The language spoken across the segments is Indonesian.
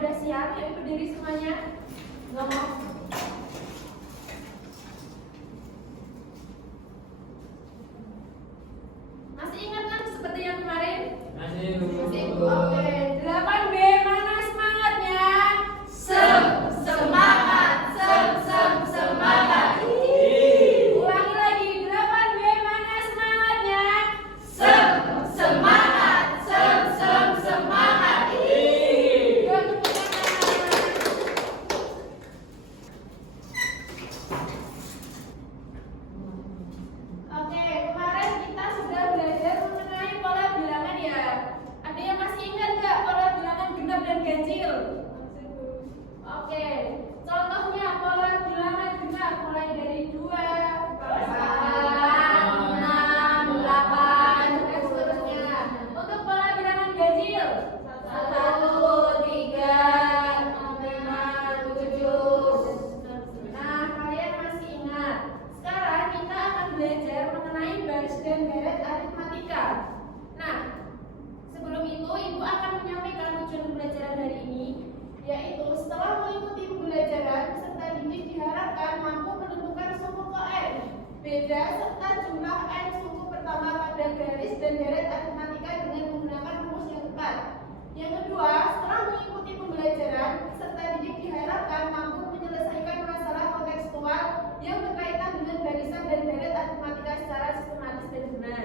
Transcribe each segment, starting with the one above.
udah siap, yuk berdiri semuanya. Ngomong. Masih ingat kan seperti yang kemarin? Masih. Oke, 8B mana semangatnya? Semangat, semangat. Ulangi lagi, 8B mana semangatnya? Semangat, semangat. Yuk, tepuk tangan. Oke, kemarin kita sudah belajar mengenai pola bilangan ya. Ada yang masih ingat nggak pola bilangan genap dan ganjil? Oke, contohnya pola bilangan genap mulai dari 2, 4, 6, 8, dan seterusnya. Untuk pola bilangan ganjil 1, 3, 5, 7. Nah, kalian masih ingat? Sekarang kita akan belajar mengenai baris dan deret aritmatika. Nah, sebelum itu Ibu akan menyampaikan tujuan pembelajaran hari ini, yaitu setelah mengikuti pembelajaran, peserta didik diharapkan mampu menentukan suku n beda serta jumlah n suku pertama pada garis dan deret aritmatika dengan menggunakan rumus yang tepat. Yang kedua, setelah mengikuti pembelajaran, peserta didik diharapkan mampu menyelesaikan masalah kontekstual yang berkaitan dengan barisan dan deret aritmatika secara sistematis dan benar.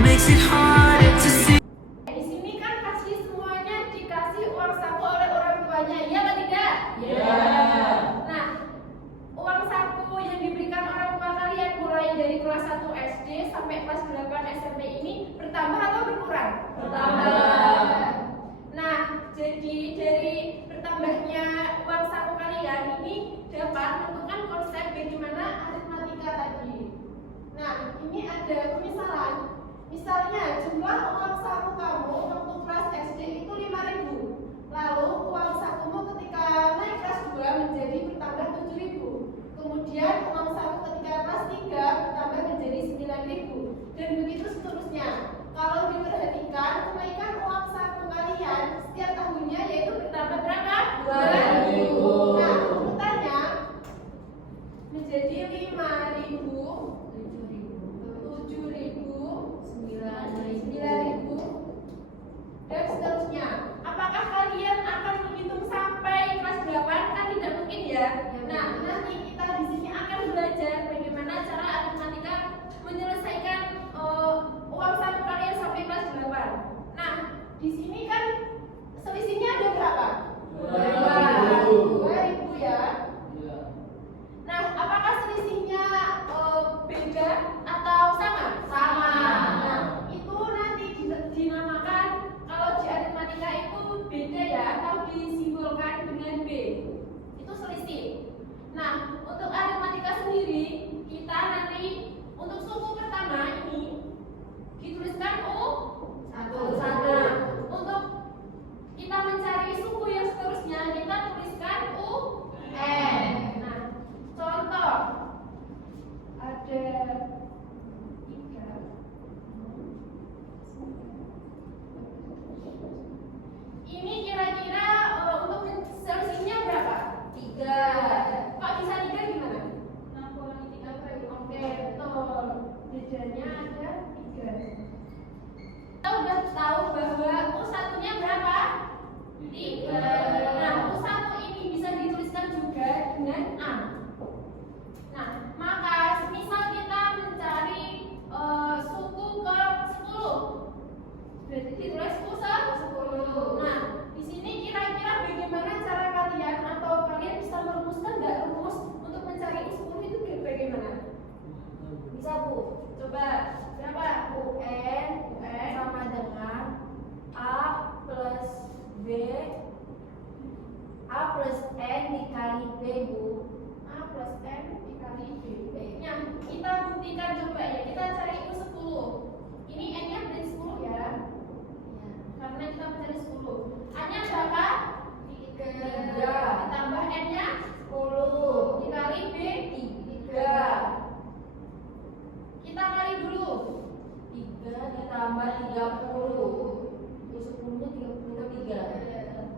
Makes it harder to see. Di sini kan pasti semuanya dikasih uang saku oleh orang tuanya, iya atau tidak? Iya. Nah, uang saku yang diberikan orang tua kalian mulai dari kelas 1 SD sampai kelas 8 SMP ini bertambah atau berkurang? Bertambah. Nah, jadi dari bertambahnya uang saku kalian ini dapat menentukan konsep bagaimana aritmatika tadi. Nah, ini ada pemisalan. Misalnya jumlah uang saku kamu waktu kelas SD itu 5.000. Lalu uang sakumu ketika naik kelas 2 menjadi bertambah 7.000. Kemudian uang saku ketika kelas 3 bertambah menjadi 9.000 dan begitu seterusnya. Kalau diperhatikan kenaikan uang saku kalian setiap tahunnya yaitu bertambah berapa? 2.000. Nah, urutannya menjadi 5.000, 7.000, 9.000 dan seterusnya. Apakah kalian akan menghitung sampai kelas 8? Kan tidak mungkin ya. Nah, nanti kita di sini akan belajar bagaimana cara aritmatika menyelesaikan uang saku kalian sampai kelas 8. Nah, di sini kan selisihnya ada berapa? 2.000 ya. Nah, apakah selisihnya beda atau sama? Sama. Nah, itu nanti dinamakan kalau di aritmatika itu beda ya atau disimbolkan dengan B. Itu selisih. Nah, untuk aritmatika sendiri kita nanti untuk suku pertama ini dituliskan U1. Nah, untuk kita mencari suku yang seterusnya kita tuliskan UN. Nah, contoh ada 3. Ini kira-kira untuk selisihnya berapa? 3. Kok bisa 3 gimana? 6 kurangi 3 berapa? Oke, betul. Bedanya ada 3. Kita udah tahu bahwa U1-nya berapa? 3. Nah, U1 ini bisa dituliskan juga dengan A. Nah, maka misal kita mencari suku ke 10, berarti ditulis U10. Nah, di sini kira-kira bagaimana cara kalian atau kalian bisa merumuskan nggak rumus untuk mencari U10 itu bagaimana? Bisa Bu? Coba berapa? UN sama dengan A plus B A plus N dikali B Bu. A plus N dikali B. Nah, kita buktikan coba ya. Kita cari U10. Ini N-nya berarti 10 ya. Karena kita mencari 10. A-nya berapa? 3. Ditambah N-nya 10 dikali B 3. Kita kali dulu. 3 ditambah 30. 10 33.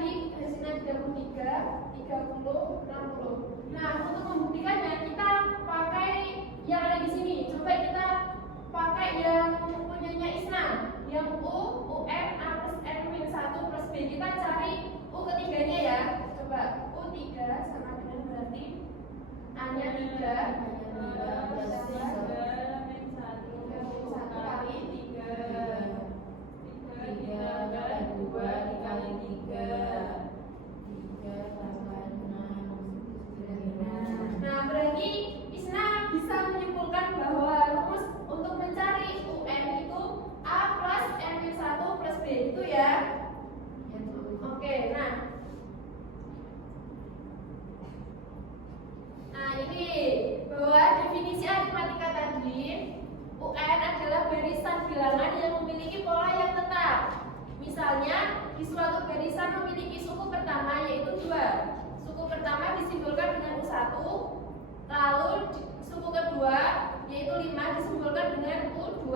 tadi hasilnya 33, 30, 60. Nah, untuk membuktikannya kita pakai yang ada di sini. Coba kita pakai yang punyanya Isna, yang U, UN, A plus N min 1 plus B. Kita cari U ketiganya ya. Coba U3 sama dengan berarti A-nya 3, Nah, berarti Isna bisa menyimpulkan bahwa rumus untuk mencari UN itu A plus N min 1 plus B itu ya. Oke, nah ini bahwa definisi aritmatika tadi, UN adalah barisan bilangan yang memiliki pola yang tetap. Misalnya, di suatu barisan memiliki suku pertama yaitu 2. Suku pertama disimbolkan dengan U1, lalu suku kedua yaitu 5 disimbolkan dengan U2.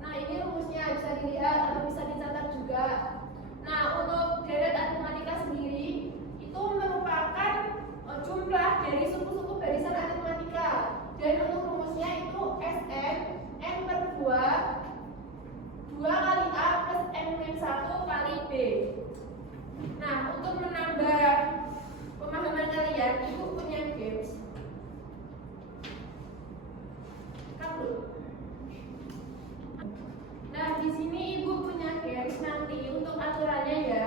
Nah, ini rumusnya bisa dilihat atau bisa dicatat juga. Nah, untuk deret aritmatika sendiri itu merupakan jumlah dari suku-suku barisan aritmatika. Dan untuk rumusnya itu Sn n per 2 kali A plus n min 1 kali B. Nah, untuk menambah pemahaman kalian, Ibu punya games. Kabur. Nah, di sini Ibu punya games nanti untuk aturannya ya.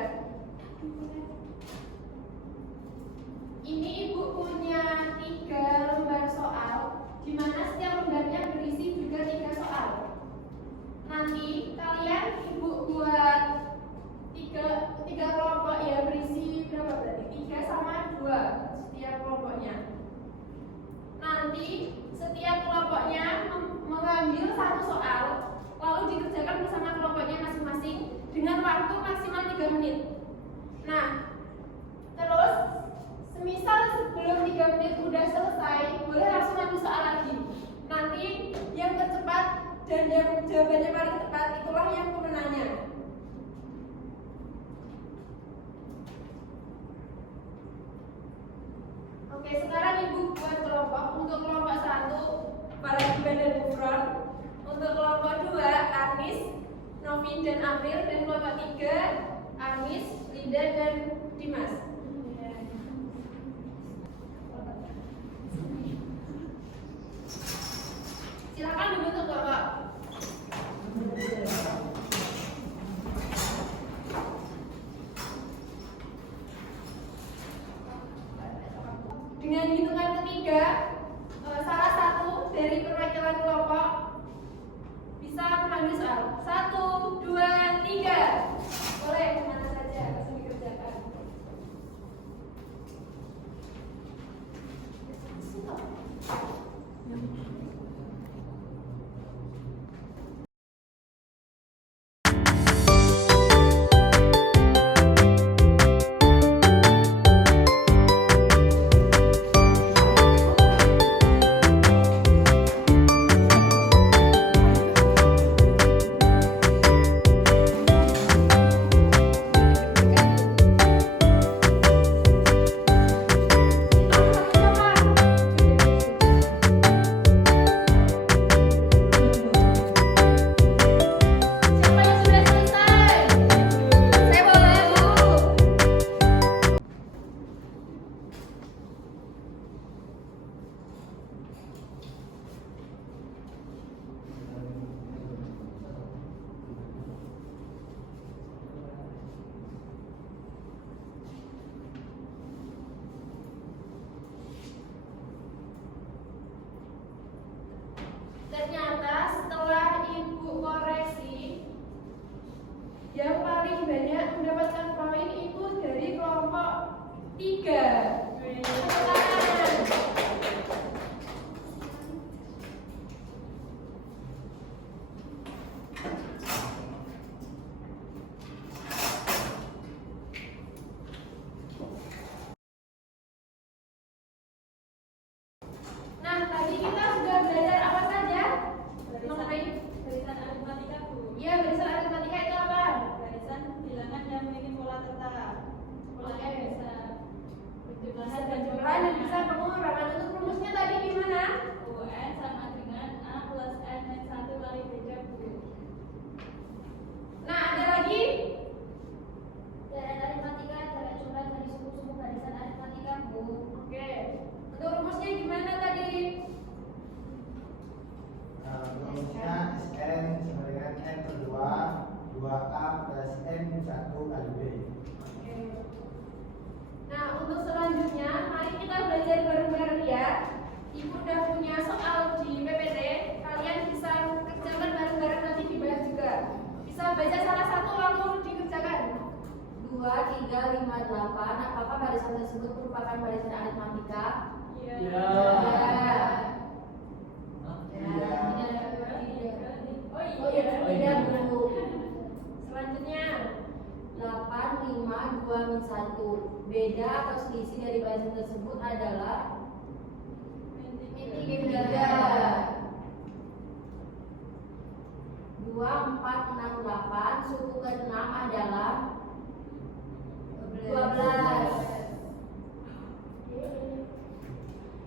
Ini Ibu punya 3 lembar soal, di mana setiap lembarnya berisi juga 3 soal. Nanti kalian Ibu buat 3 kelompok ya, berisi berapa berarti? 3 sama 2 setiap kelompoknya. Nanti setiap kelompoknya mengambil 1 soal, lalu dikerjakan bersama kelompoknya masing-masing dengan waktu maksimal 3 menit. Nah, terus semisal sebelum 3 menit udah selesai, boleh langsung ambil soal lagi. Nanti yang tercepat dan yang jawabannya paling tepat itulah yang pemenangnya. Oke, sekarang Ibu buat kelompok. Untuk kelompok 1 para Iban dan Gufron, untuk kelompok 2 Anis, Novin dan April, dan kelompok 3 Anis, Linda dan Dimas. Silakan dibentuk kelompok. Dengan hitungan ketiga, salah satu dari perwakilan kelompok bisa mengambil soal. 1, 2, 3. Boleh kemana saja, langsung dikerjakan. Ternyata setelah Ibu koreksi, yang paling banyak mendapatkan poin itu dari kelompok 3. Nah, tadi kita sudah belajar apa saja mengenai barisan aritmatika, Bu. ya barisan aritmatika itu apa? Barisan bilangan 258. Apakah barisan tersebut merupakan barisan aritmatika? Ya. Ya. Oh iya, tidak dulu. Selanjutnya 8, 5, 2, min 1. Beda atau selisih dari barisan tersebut adalah min 3. 2, 4, 6, 8. Suku ke-6 adalah 12.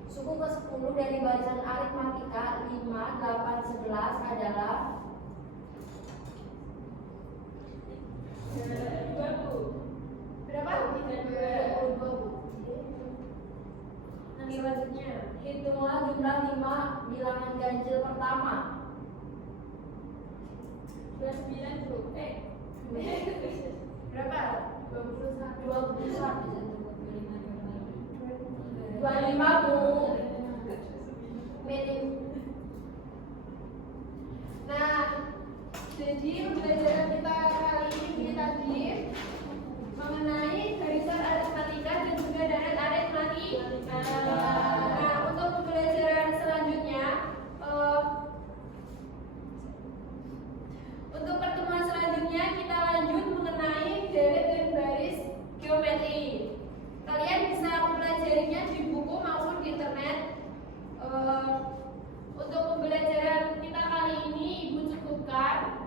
Suku ke-10 dari barisan aritmatika 5, 8, 11 adalah 20. berapa? 32. Nanti selanjutnya, hitunglah jumlah 5 bilangan ganjil pertama. 29. Berapa? 21. 25 Bu. Minim. Nah, jadi pembelajaran kita kali ini tadi mengenai barisan aritmatika dan juga darat aritmatika. Nah, untuk pembelajaran selanjutnya, untuk pertemuan selanjutnya kita lanjut mengenai deret dan baris geometri. Kalian bisa mempelajarinya di buku maupun di internet. Untuk pembelajaran kita kali ini Ibu cukupkan.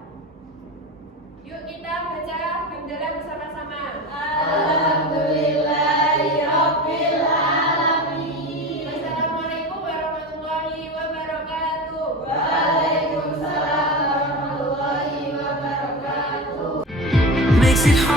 Yuk kita baca hamdalah bersama-sama. Alhamdulillahirabbil alamin. Wassalamualaikum warahmatullahi wabarakatuh. Waalaikumsalam warahmatullahi wabarakatuh. Makes it hard.